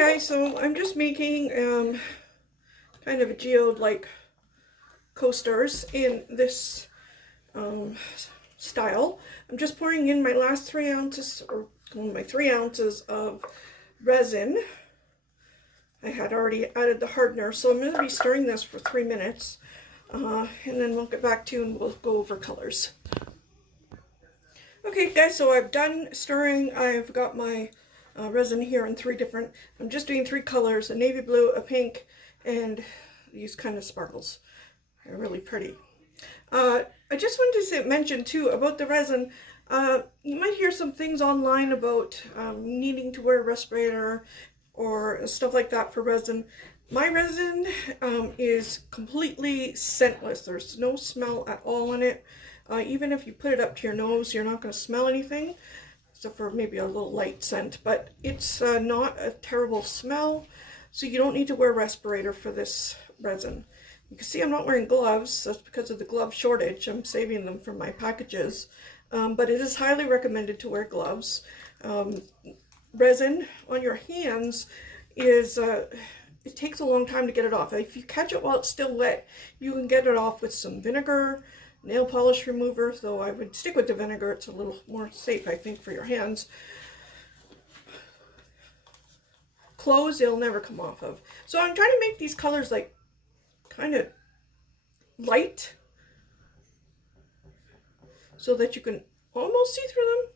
Guys, so I'm just making kind of a geode-like coasters in this style. I'm just pouring in my last 3 ounces, or my 3 ounces of resin. I had already added the hardener, so I'm going to be stirring this for 3 minutes, and then we'll get back to you and we'll go over colors. Okay guys, so I've done stirring. I've got my resin here in I'm just doing 3 colors, a navy blue, a pink, and these kind of sparkles. They're really pretty. I just wanted to mention too about the resin. You might hear some things online about needing to wear a respirator or stuff like that for resin. My resin is completely scentless. There's no smell at all in it. Even if you put it up to your nose, you're not going to smell anything, except for maybe a little light scent, but it's not a terrible smell, so you don't need to wear a respirator for this resin. You can see I'm not wearing gloves. That's because of the glove shortage. I'm saving them from my packages, but it is highly recommended to wear gloves. Resin on your hands is it takes a long time to get it off. If you catch it while it's still wet, you can get it off with some vinegar, nail polish remover, though I would stick with the vinegar. It's a little more safe, I think, for your hands. Clothes, it'll never come off of. So I'm trying to make these colors like kind of light so that you can almost see through them.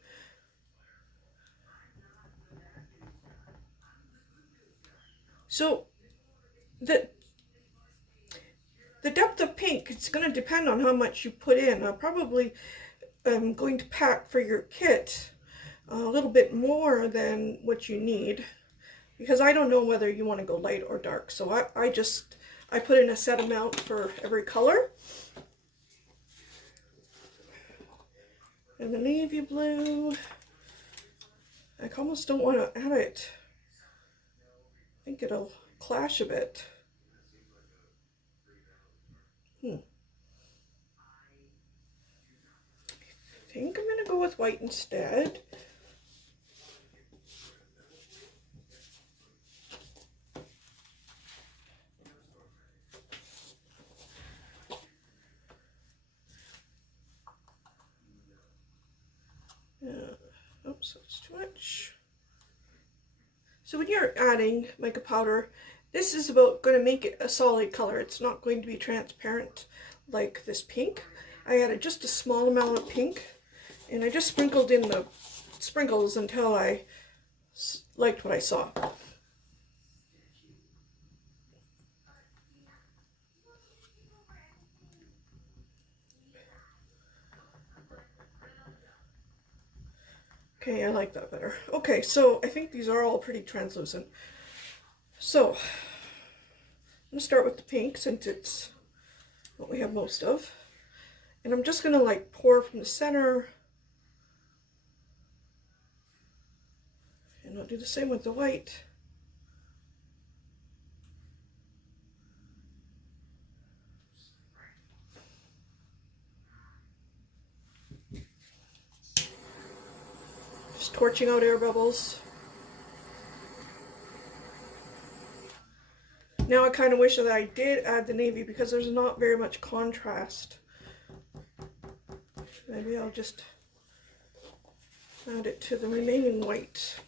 So the depth of pink, it's going to depend on how much you put in. I'll probably going to pack for your kit a little bit more than what you need, because I don't know whether you want to go light or dark. So I put in a set amount for every color. And the navy blue, I almost don't want to add it. I think it'll clash a bit. I think I'm going to go with white instead. Oops, that's too much. So when you're adding mica powder, this is going to make it a solid color. It's not going to be transparent like this pink. I added just a small amount of pink, and I just sprinkled in the sprinkles until I liked what I saw. Okay, I like that better. Okay, so I think these are all pretty translucent. So I'm gonna start with the pink since it's what we have most of. And I'm just gonna like pour from the center. And I'll do the same with the white. Just torching out air bubbles. Now I kind of wish that I did add the navy because there's not very much contrast. Maybe I'll just add it to the remaining white.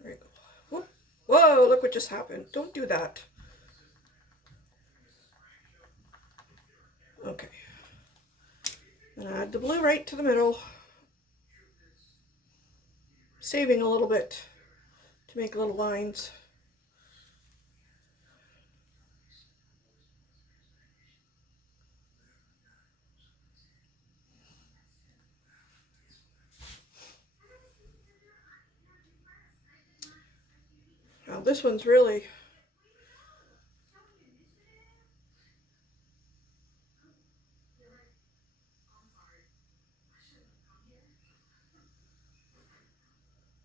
There we go. Whoop. Whoa, look what just happened. Don't do that. Okay. And add the blue right to the middle. Saving a little bit to make little lines. Now this one's really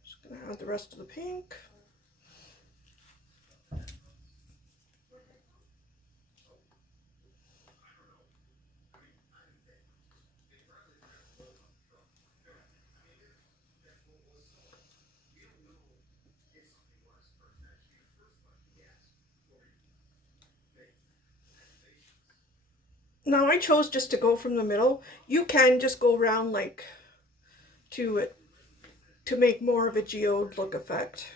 just gonna add the rest of the pink. Now I chose just to go from the middle. You can just go around like to make more of a geode look effect.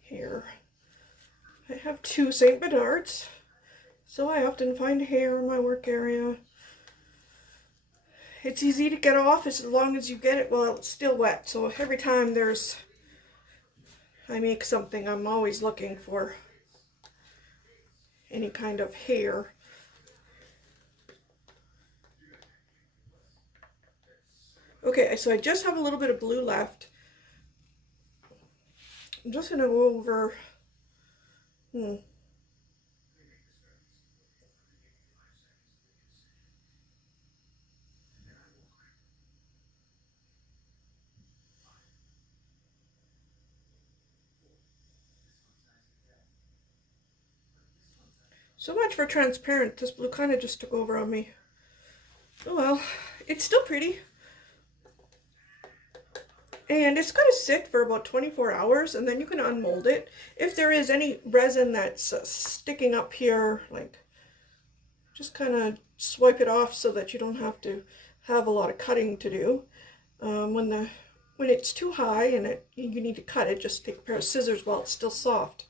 Here I have 2 St. Bernards, so I often find hair in my work area. It's easy to get off as long as you get it while it's still wet. So every time I make something, I'm always looking for any kind of hair. Okay, so I just have a little bit of blue left. I'm just going to go over, So much for transparent. This blue kind of just took over on me. Oh well, it's still pretty. And it's going to sit for about 24 hours, and then you can unmold it. If there is any resin that's sticking up here, like, just kind of swipe it off so that you don't have to have a lot of cutting to do. When it's too high and you need to cut it, just take a pair of scissors while it's still soft.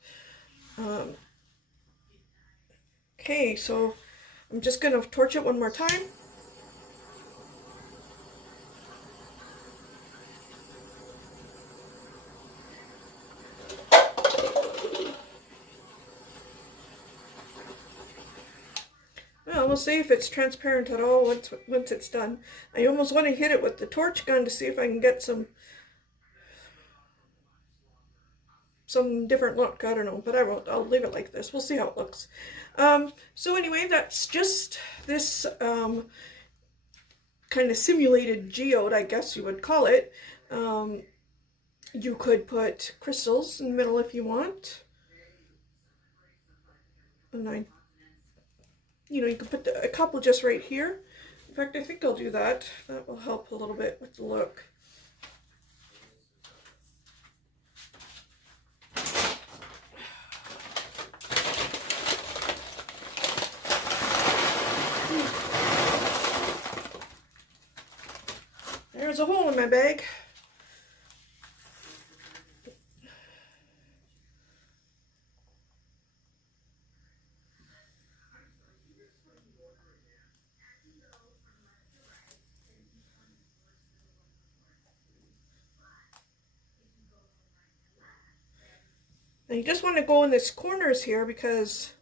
Okay, so I'm just going to torch it one more time. Well, we'll see if it's transparent at all once it's done. I almost want to hit it with the torch gun to see if I can get some different look. I don't know, but I won't. I'll leave it like this. We'll see how it looks. So anyway, that's just this kind of simulated geode, I guess you would call it. You could put crystals in the middle if you want. And you could put a couple just right here. In fact, I think I'll do that. That will help a little bit with the look. There's a hole in my bag. And you just want to go in the corners here because,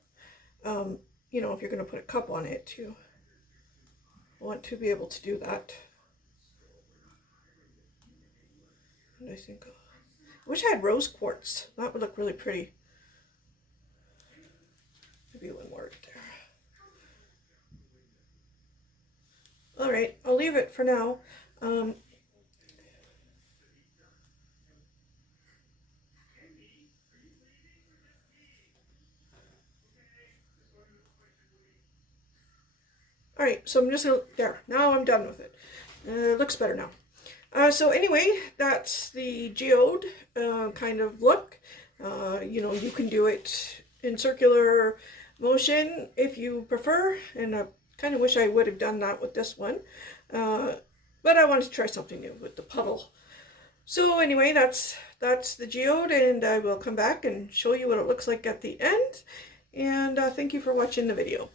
you know, if you're going to put a cup on it, you want to be able to do that. And I think, I wish I had rose quartz. That would look really pretty. Maybe it wouldn't work there. All right, I'll leave it for now. All right, so I'm just gonna, there, now I'm done with it. It looks better now. So anyway, that's the geode kind of look. You know, you can do it in circular motion if you prefer, and I kind of wish I would have done that with this one. But I wanted to try something new with the puddle. So anyway, that's the geode, and I will come back and show you what it looks like at the end. And thank you for watching the video.